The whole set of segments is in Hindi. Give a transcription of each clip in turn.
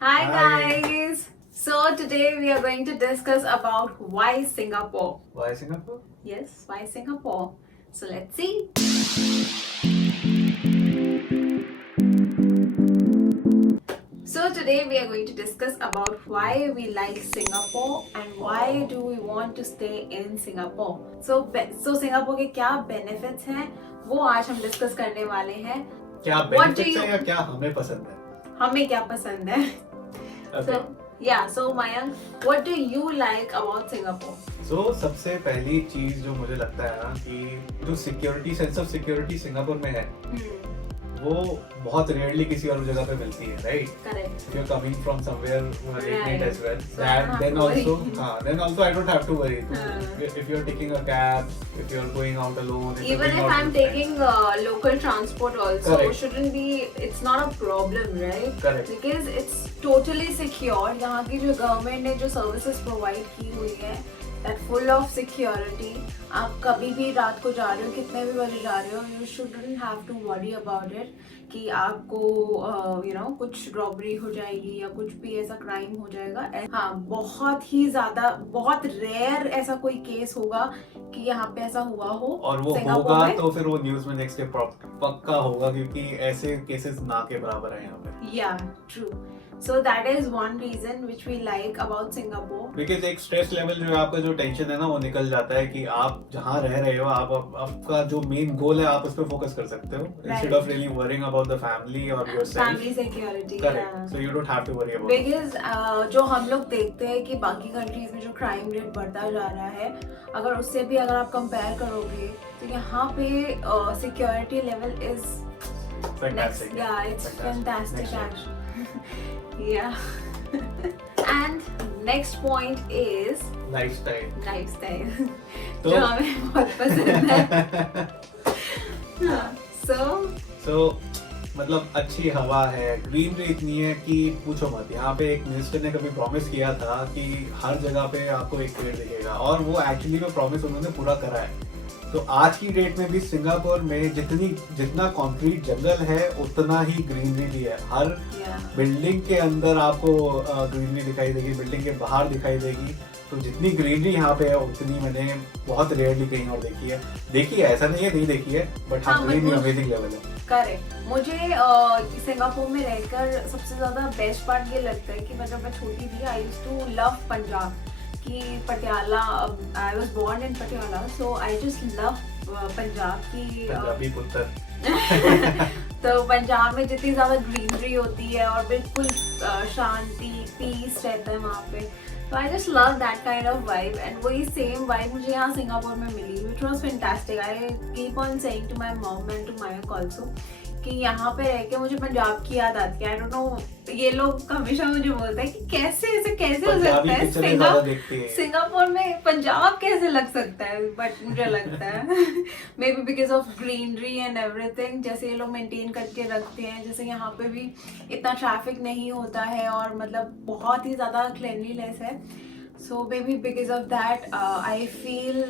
Hi Hi. guys! So today we are going to discuss about why Singapore. Why Singapore? Yes, why Singapore? So let's see. So today we are going to discuss about why we like Singapore and why do we want to stay in Singapore. So Singapore के क्या benefits हैं वो आज हम discuss करने वाले हैं. क्या What do benefits you? है या क्या हमें पसंद है? हमें क्या पसंद है? Okay. So Mayank, what do you like about Singapore? So सबसे पहली चीज जो मुझे लगता है ना कि जो security sense of security Singapore में है वो बहुत रेयरली किसी और जगह पे मिलती है, right? Correct. If you're coming from somewhere late night as well, So I don't have then to worry. also I don't have to worry. हाँ. If you're taking a cab, if you're going out alone, if you're Even going if out I'm with friends. taking local transport also, Correct. shouldn't be, it's not a problem, right? Correct. Because it's totally secure. यहाँ की जो गवर्नमेंट ने जो सर्विसेज प्रोवाइड की हुई है, that full of security. आप कभी भी रात को जा रहे हो, कितने भी बजे जा रहे हो, you shouldn't have to worry about it कि आपको कुछ रॉबरी हो जाएगी या कुछ भी ऐसा क्राइम हो जाएगा. हाँ, बहुत ही ज्यादा, बहुत रेयर ऐसा कोई केस होगा कि यहाँ पे ऐसा हुआ हो. और वो होगा तो फिर वो न्यूज में नेक्स्ट डे पक्का होगा क्योंकि ऐसे केसेस ना के बराबर है यहाँ पे. या true. So that is one reason which we like about Singapore. Because एक स्ट्रेस लेवल जो है आपका, जो टेंशन है ना, वो निकल जाता है कि आप जहाँ रह रहे हो, आपका जो मेन गोल है आप उस पर फोकस कर सकते हो instead of really worrying about the family or yourself. Family security. Correct. Yeah. So you don't have to worry about it. Because जो हम लोग देखते हैं कि बाकी कंट्रीज में जो क्राइम रेट बढ़ता जा रहा है, अगर उससे भी अगर आप कंपेयर करोगे तो यहाँ पे security level is Fantastic. Yeah, it's fantastic actually. Yeah. And next point is Lifestyle. lifestyle. तो जो हमें बहुत पसंद है. So मतलब अच्छी हवा है, ग्रीनरी इतनी है कि पूछो मत. यहाँ पे एक मिनिस्टर ने कभी प्रॉमिस किया था कि हर जगह पे आपको एक पेड़ दिखेगा और वो एक्चुअली में प्रॉमिस उन्होंने पूरा करा है. तो आज की डेट में भी सिंगापुर में जितना कंक्रीट जंगल है उतना ही ग्रीनरी भी है. हर बिल्डिंग के अंदर आपको ग्रीनरी दिखाई देगी, बिल्डिंग के बाहर दिखाई देगी. तो जितनी ग्रीनरी यहाँ पे है उतनी मैंने बहुत रेयरली कहीं और देखी है. ऐसा नहीं है नहीं देखी है, बट हाँ ग्रीनरी अमेजिंग लेवल है. करेक्ट. मुझे सिंगापुर में रहकर सबसे ज्यादा बेस्ट पार्ट ये लगता है कि मतलब मैं छोटी थी, I used to love Punjab. कि Patiala, I was born in Patiala, so I just love Punjab की पंजाबी पुत्र. तो पंजाब में जितनी ज्यादा ग्रीनरी होती है और बिल्कुल शांति, पीस रहता है वहाँ पे. तो I just love that kind of vibe and वही सेम वाइब मुझे यहाँ सिंगापुर में मिली, which was fantastic. I keep on saying to my mom and to मायक आल्सो कि यहाँ पे रह के मुझे पंजाब की याद आती है. आई डोंट नो, ये लोग हमेशा मुझे बोलते हैं कि कैसे हो सकता है सिंगापुर में पंजाब कैसे लग सकता है, बट मुझे लगता है may be because of greenery and everything. जैसे ये लोग मेंटेन करके रखते हैं, जैसे यहाँ पे भी इतना ट्रैफिक नहीं होता है और मतलब बहुत ही ज्यादा क्लीनलीनेस है. So maybe because of that I feel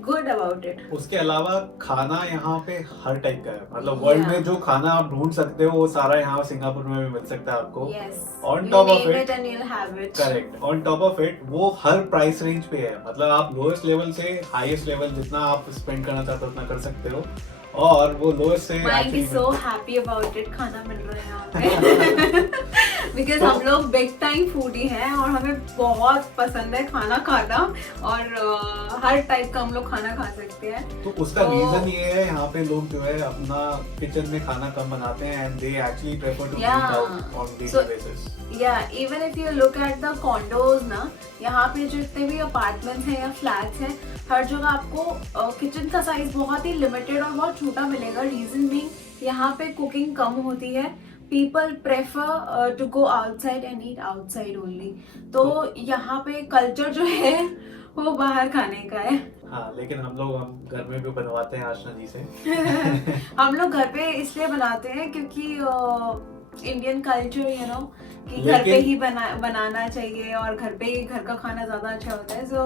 good about it. उसके अलावा खाना यहाँ पे हर टाइप का है. मतलब वर्ल्ड में जो खाना आप ढूंढ सकते हो वो सारा यहाँ सिंगापुर में भी मिल सकता है आपको. On top of it, correct, on top of it वो हर प्राइस रेंज पे है. मतलब आप लोएस्ट लेवल से हाईएस्ट लेवल जितना आप स्पेंड करना चाहते हो उतना कर सकते हो. और वो लोएस्ट से Mike is so happy about it. खाना मिल रहा है यहाँ पे बिकॉज हम लोग बिग टाइम फूडी हैं और हमें बहुत पसंद है खाना खाना और हर टाइप का हम लोग खाना खा सकते हैं. तो उसका रीजन ये है, यहाँ पे लोग जो है अपना किचन में खाना कम बनाते हैं and they actually prefer to eat out on daily basis. Yeah, even if you look at the condos ना, यहाँ पे जो इतने भी अपार्टमेंट्स हैं या फ्लैट्स हैं, हर जगह आपको किचन का साइज बहुत ही लिमिटेड और बहुत छोटा मिलेगा. रीजन बीइंग यहाँ पे कुकिंग कम होती है. People prefer to go outside and eat outside only. तो यहाँ पे कल्चर जो है वो बाहर खाने का है. हाँ, लेकिन हम घर में भी बनवाते हैं आशना जी से. हम लोग घर पे इसलिए बनाते हैं क्योंकि इंडियन कल्चर कि घर पे ही बनाना चाहिए और घर पे ही घर का खाना ज्यादा अच्छा होता है. So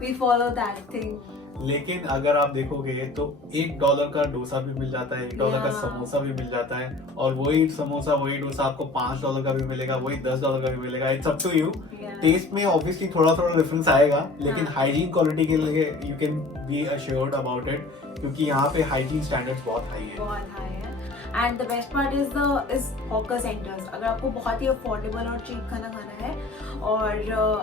we follow that thing. लेकिन अगर आप देखोगे तो $1 का डोसा भी मिल जाता है, $1 का Yeah. समोसा भी मिल जाता है, और वही समोसा वही डोसा आपको $5 का भी मिलेगा, वही $10 का भी मिलेगा। It's up to you. Yeah. Taste में ऑब्वियसली थोड़ा थोड़ा डिफरेंस आएगा, लेकिन हाँ. हाइजीन क्वालिटी के लिए you can be assured about it, क्योंकि यहाँ पे हाइजीन स्टैंडर्ड्स बहुत हाई है। बहुत हाई है। And the best part is hawker centres. अगर आपको बहुत ही अफोर्डेबल और चीप खाना खाना है, और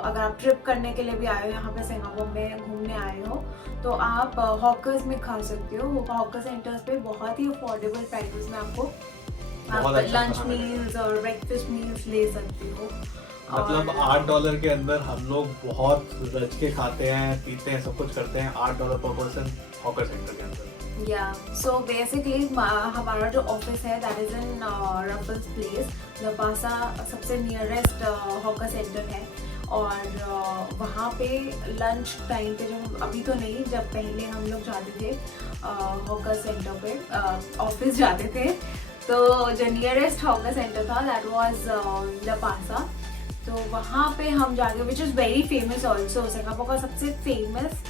अगर आप ट्रिप करने के लिए भी आए हो यहाँ पे सिंगापुर में घूमने आए हो, तो आप हॉकर्स में खा सकते हो। हॉकर सेंटर्स पे बहुत ही अफोर्डेबल प्राइसेस में आपको बहुत अच्छा लंच खाना मील्स और ब्रेकफास्ट मील्स ले सकते हो। मतलब $8 के अंदर हम लोग बहुत रच के खाते हैं, पीते हैं, सब कुछ करते हैं। $8 पर पर्सन हॉकर सेंटर के अंदर। या सो बेसिकली हमारा जो ऑफिस है that is in Raffles Place, Lau Pa Sat सबसे नियरेस्ट हॉकर सेंटर है। और वहाँ पे लंच टाइम पे, जो अभी तो नहीं, जब पहले हम लोग जाते थे हॉकर सेंटर पे, ऑफिस जाते थे, तो जो नियरेस्ट हॉकर सेंटर था दैट वाज लपासा। तो वहाँ पे हम जाके, which is very famous also, Singapore का सबसे फेमस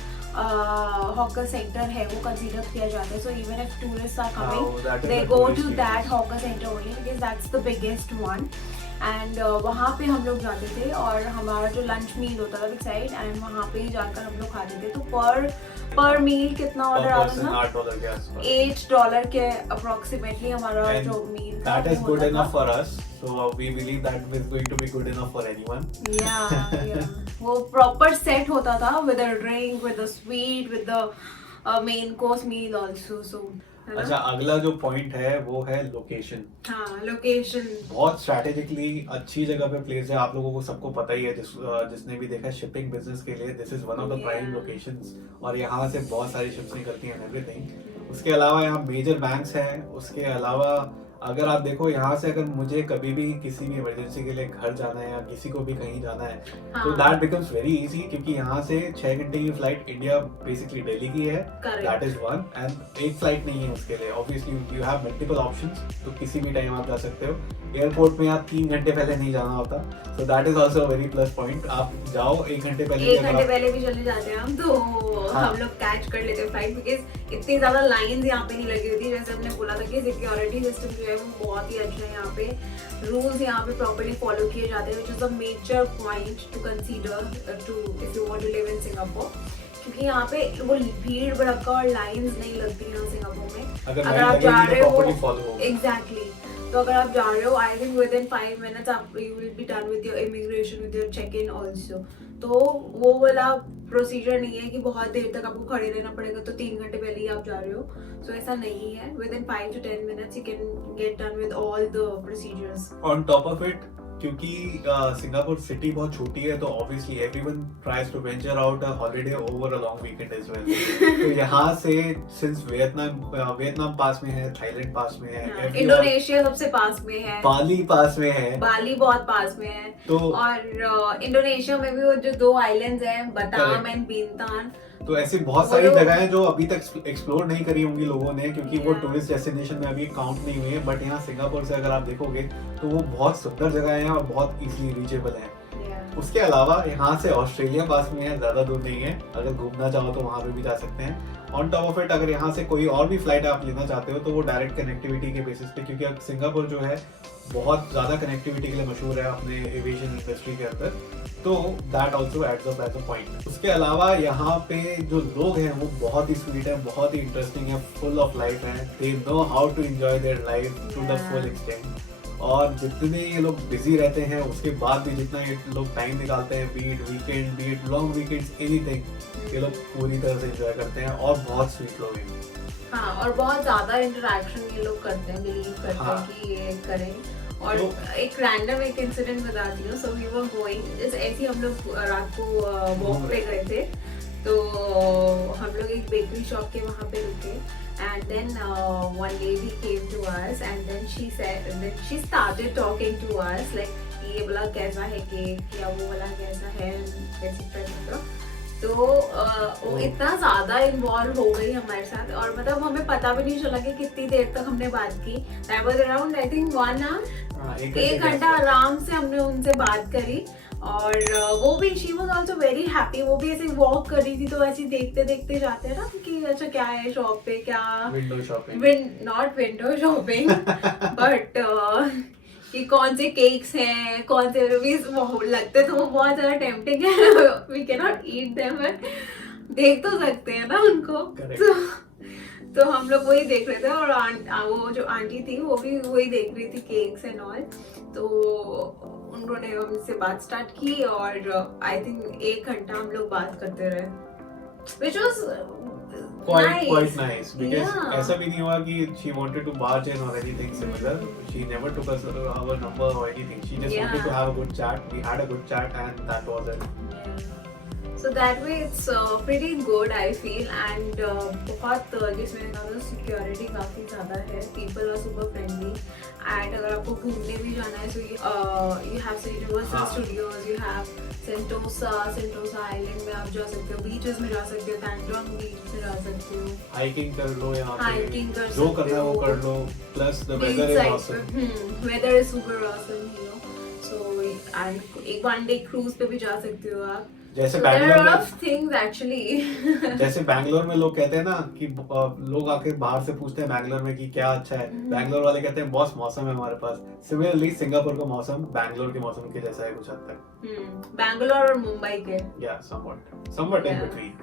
हॉकर सेंटर है, वो कंसीडर किया जाता है। So even if tourist are coming they go to that hawker centre only because that's the biggest one. And वहाँ पे हम लोग जाते थे, और हमारा जो लंच मील होता था बिग साइड, एंड वहाँ पे ही जाकर हम लोग खाते थे। तो पर मील कितना ऑर्डर आता था? $8 के आसपास, $8 के अप्रोक्सीमेटली हमारा जो मील that is good enough for us, so we believe that is going to be good enough for anyone. Yeah. वो प्रॉपर सेट होता था with a drink, with a sweet, with the main course meal also. So अच्छा, अगला जो पॉइंट है वो है लोकेशन। हाँ, लोकेशन बहुत स्ट्रैटेजिकली अच्छी जगह पे प्लेस है। आप लोगों को सबको पता ही है, जिसने भी देखा शिपिंग बिजनेस के लिए this is one of the prime locations, और यहाँ से बहुत सारी शिप्स निकलती हैं एवरीथिंग। उसके अलावा यहाँ मेजर बैंक्स हैं। उसके अलावा अगर आप देखो, यहाँ से अगर मुझे कभी भी किसी भी इमरजेंसी के लिए घर जाना है या किसी को भी कहीं जाना है, तो दैट बिकम्स वेरी इजी, क्योंकि यहाँ से 6 घंटे की फ्लाइट इंडिया बेसिकली दिल्ली की है, दैट इज वन। एंड एक फ्लाइट नहीं है उसके लिए, obviously you have multiple options, तो किसी भी टाइम आप जा सकते हो। एयरपोर्ट में आप 3 घंटे पहले नहीं जाना होता, so that is also very plus point. आप जाओ 1 घंटे पहले, 1 घंटे पहले भी चले जाते हैं हम, तो हम लोग कैच कर लेते हैं फ्लाइट, बिकॉज इतनी ज्यादा लाइंस यहाँ पे नहीं लगी होती। जैसे हमने बोला था कि सिक्योरिटी सिस्टम जो है वो बहुत ही अच्छा है। यहाँ पे रूल्स यहाँ पे प्रॉपर्ली फॉलो किए जाते हैं, which is a major point to consider to if you want to live in Singapore, क्योंकि यहाँ पे वो भीड़ भड़का और लाइंस नहीं लगती यहाँ सिंगापुर में। अगर आप जा रहे हो एग्जैक्टली, तो अगर आप जा रहे हो, I think within 5 minutes आप you will be done with your immigration, with your check in also. तो वो वाला प्रोसीजर नहीं है कि बहुत देर तक आपको खड़े रहना पड़ेगा, तो 3 घंटे पहले ही आप जा रहे हो। सो ऐसा नहीं है, with in 5 to 10 minutes you can get done with all the procedures. On top of it, क्योंकि सिंगापुर सिटी बहुत छोटी है, तो obviously everyone tries to venture out a holiday over a long weekend as well. तो यहाँ से सिंस वियतनाम पास में है, थाईलैंड पास में है, इंडोनेशिया सबसे पास में है, बाली पास में है, बाली बहुत पास में है, तो और इंडोनेशिया में भी वो जो 2 आइलैंड्स हैं, बताम एंड बिंतान, तो ऐसी बहुत सारी जगह हैं जो अभी तक एक्सप्लोर नहीं करी होंगी लोगों ने, क्योंकि वो टूरिस्ट डेस्टिनेशन में अभी काउंट नहीं हुई है। बट यहाँ सिंगापुर से अगर आप देखोगे तो वो बहुत सुंदर जगह है और बहुत इजीली रीचेबल है। उसके अलावा यहाँ से ऑस्ट्रेलिया पास में है, ज्यादा दूर नहीं है, अगर घूमना चाहो तो वहाँ पे भी जा सकते हैं। ऑन टॉप ऑफ इट, अगर यहाँ से कोई और भी फ्लाइट आप लेना चाहते हो तो वो डायरेक्ट कनेक्टिविटी के बेसिस पे, क्योंकि सिंगापुर जो है बहुत ज्यादा कनेक्टिविटी के लिए मशहूर है अपने एविएशन इंडस्ट्री के अंदर, तो that also adds up as a point. उसके अलावा यहाँ पे जो लोग हैं वो बहुत ही स्वीट है, बहुत ही इंटरेस्टिंग है, फुल ऑफ लाइफ है, they know how to enjoy their life to the full extent. और जितने ये लोग बिजी रहते हैं उसके बाद भी जितना ये लोग टाइम निकालते हैं, be it weekend, be it long weekends, anything, ये लोग पूरी तरह से एंजॉय करते हैं और बहुत स्वीट लोग हैं। हाँ, और बहुत ज्यादा इंटरेक्शन ये लोग करते हैं, बिलीव करते हैं कि ये करें। और एक रैंडम एक इंसिडेंट बताती हूँ। सो वी वर गोइंग, जैसे ऐसे हम लोग रात को वॉक पे गए थे, तो हम लोग एक बेकरी शॉप के वहाँ पे रुके, and then one lady came to us and then she said, and then she started talking to us like ये वाला कैसा है केक या वो वाला कैसा है, etc. तो वो इतना ज्यादा इन्वॉल्व हो गई हमारे साथ, और मतलब हमें पता भी नहीं चला कि कितनी देर तक हमने बात की। That was around I think 1 hour, 1 घंटा आराम से हमने उनसे बात करी। और वो भी she was also very happy. वो भी ऐसे वॉक कर रही थी तो ऐसे देखते देखते जाते हैं ना कि अच्छा क्या है शॉप पे, क्या window shopping, not window shopping but कि कौन से केक्स हैं, कौन से लगते तो वो बहुत ज्यादा टेम्पटिंग है, we can not eat them but देख तो सकते हैं ना उनको। तो हम लोग वही देख रहे थे और वो जो आंटी थी वो भी वही देख रही थी केक्स एंड ऑल। तो उन्होंने हमसे बात स्टार्ट की और आई थिंक 1 घंटा हम लोग बात करते रहे, which was quite nice because Yeah. ऐसा भी नहीं हुआ कि she wanted to barge in or anything similar. She never took us our number or anything. She just wanted to have a good chat. We had a good chat and that was it. So that way it's pretty good I feel and बहुत जिसमें ज़्यादा सिक्योरिटी काफ़ी ज़्यादा है, people are super friendly and अगर आपको घूमने भी जाना है so you have Universal Studios, you have Sentosa Island में आप जा सकते हो, beaches में जा सकते हो, Tanjong Beach में जा सकते हो, Hiking कर लो यहाँ पे, hiking कर जो सकते करना है वो हो, कर लो, plus the weather beach is side awesome. पे, weather is super awesome you know, so and एक 1 day cruise पे भी जा सकते हो आप। जैसे So there are a Bangalore lot में of things actually जैसे बैंगलोर में लोग कहते हैं ना कि लोग आके बाहर से पूछते हैं बैंगलोर में कि क्या अच्छा है, बैंगलोर वाले कहते हैं बॉस मौसम है हमारे पास। सिमिलरली सिंगापुर का मौसम बैंगलोर के मौसम के जैसा है कुछ हद तक। बैंगलोर और मुंबई के या somewhat in between.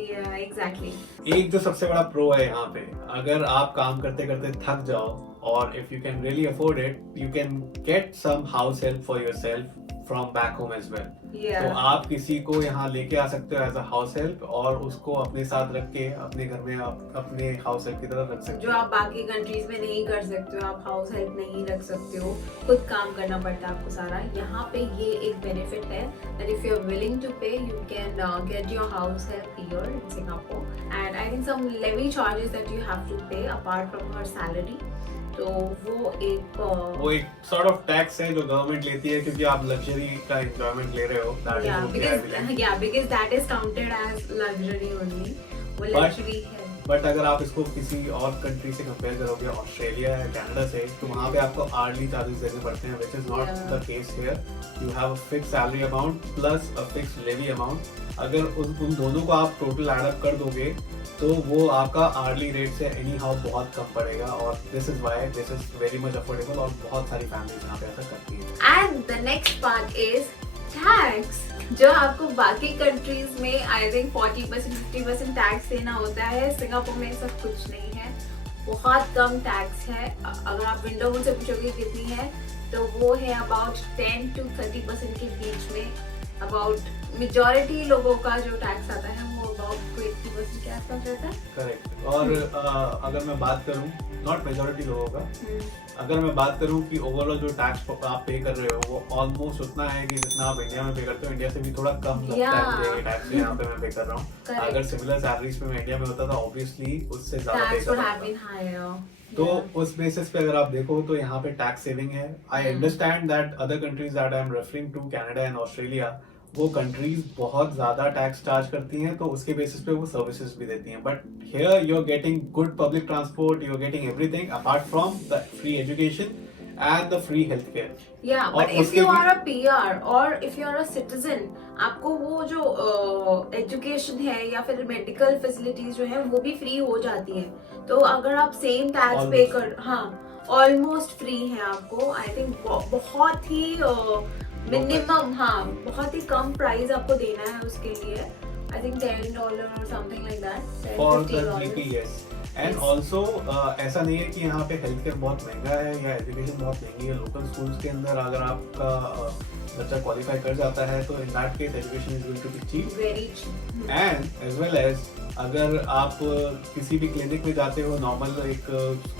yeah exactly. एक जो सबसे बड़ा प्रो है यहाँ पे, अगर आप काम करते करते थक जाओ और if you can really afford it, you can get some house help for yourself from back home as well. Yeah. तो आप किसी को यहाँ लेके आ सकते हो एज अ हाउस हेल्प और उसको अपने साथ रख के अपने घर में आप अपने हाउस हेल्प की तरह रख सकते जो आप बाकी कंट्रीज में नहीं कर सकते हो, आप हाउस हेल्प नहीं रख सकते हो, खुद काम करना पड़ता है आपको सारा। यहाँ पे ये एक बेनिफिट है that if you are willing to pay you can get your house help here in Singapore and I think some levy charges that you have to pay apart from her salary. तो वो एक सॉर्ट ऑफ टैक्स है जो गवर्नमेंट लेती है क्योंकि आप लग्जरी का एंजॉयमेंट ले रहे हो। because that is counted as luxury only, वो लग्जरी है। बट अगर आप इसको किसी और कंट्री से कंपेयर करोगे, ऑस्ट्रेलिया या कनाडा से, तो वहाँ पे आपको आर्ली चार्जेस देने पड़ते हैं, which is not the case here. You have a fixed salary amount plus a fixed levy amount. अगर उन दोनों को आप टोटल एड अप कर दोगे तो वो आपका आर्ली रेट से एनी हाउ बहुत कम पड़ेगा और this is why this is very much affordable और बहुत सारी फैमिलीज यहाँ पे ऐसा करती हैं। And the next part is tax, जो आपको बाकी कंट्रीज में आई थिंक 40% 50% टैक्स देना होता है, सिंगापुर में सब कुछ नहीं है, बहुत कम टैक्स है। अगर आप विंडो से पूछोगे कितनी है तो वो है अबाउट 10 to 30% के बीच में। अबाउट मेजॉरिटी लोगों का जो टैक्स आता है वो अबाउट 80% के आसपास रहता है। करेक्ट। और अगर मैं बात करूँ नॉट मेजॉरिटी लोगों का, अगर मैं बात करूँ कि ओवरऑल जो टैक्स आप पे कर रहे हो वो ऑलमोस्ट उतना है कि जितना आप इंडिया में पे करते हो। इंडिया से भी थोड़ा कम लगता है मुझे टैक्स यहाँ पे मैं पे कर रहा हूँ। अगर सिमिलर सैलरीज पे मैं इंडिया में होता था ऑब्वियसली उससे ज्यादा पे करता। तो उस बेसिस पे अगर आप देखो तो यहाँ पे टैक्स सेविंग है। I understand that other countries that I am referring to, Canada and Australia, वो कंट्रीज बहुत ज्यादा टैक्स चार्ज करती हैं तो उसके बेसिस पे वो सर्विसेज भी देती हैं। But here you are getting good public transport, you are getting everything apart from the free education and the free healthcare. Yeah, but if you are a PR or if you are a citizen, आपको वो जो एजुकेशन है या फिर मेडिकल फैसिलिटीज जो है वो भी फ्री हो जाती हैं। तो अगर आप सेम टैक्स पे कर, हाँ ऑलमोस्ट फ्री है आपको। आई थिंक बहुत ही मिनिमम, हाँ बहुत ही कम प्राइस आपको देना है उसके लिए। I think $10 or something like that. For the GP, yes. And also ऐसा नहीं है कि यहाँ पे हेल्थ केयर बहुत महंगा है या एजुकेशन बहुत महंगी है। लोकल स्कूल्स के अंदर अगर आपका बच्चा क्वालिफाई कर जाता है तो in that case education is going to be cheap, very cheap. And as well as अगर आप किसी भी क्लिनिक में जाते हो नॉर्मल एक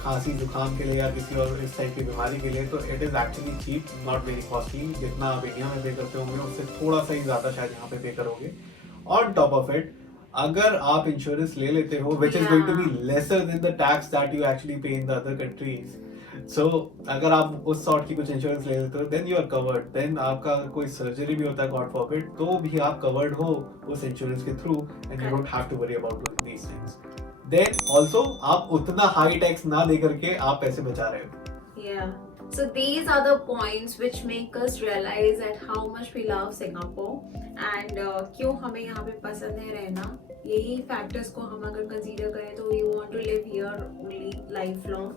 खांसी जुकाम के लिए या किसी और इस टाइप की बीमारी के लिए, तो it is actually cheap, not very costly. जितना आप इंडिया में पे करते होंगे उससे थोड़ा सा ही ज्यादा शायद यहाँ पे पे करोगे। ऑन टॉप ऑफ इट अगर आप इंश्योरेंस ले लेते हो which is going to be lesser than the tax that you actually pay in the other countries, so अगर आप उस सॉर्ट की कुछ इंश्योरेंस ले लेते हो then you are covered, then आपका अगर कोई सर्जरी भी होता है गॉड फॉरबिड तो भी आप कवर्ड हो उस इंश्योरेंस के through and you don't have to worry about these things. Then also आप उतना हाई टैक्स ना दे करके आप पैसे बचा रहे हो। Yeah. So these are the points which make us realize at how much we love Singapore and क्यों हमें यहाँ पे पसंद है रहना. यही factors को हम अगर consider करें तो we want to live here only lifelong.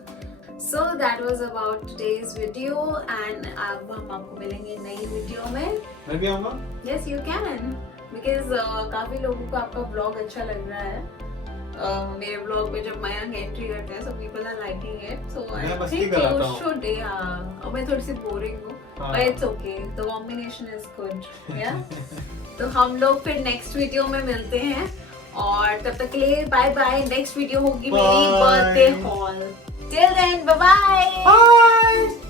So that was about today's video and अब हम आपको मिलेंगे नई वीडियो में. मैं भी आऊँगा. Yes, you can because काफी लोगों को आपका vlog अच्छा लग रहा है. मेरे ब्लॉग में जब मयंक एंट्री करते हैं, so people are liking it. So I think you should. और मैं थोड़ी सी बोरिंग हूँ, but it's okay. The combination is good. Yeah. तो हम लोग फिर नेक्स्ट वीडियो में मिलते हैं और तब तक के लिए बाय बाय. नेक्स्ट वीडियो होगी मेरी birthday hall. Till then, bye bye. Bye.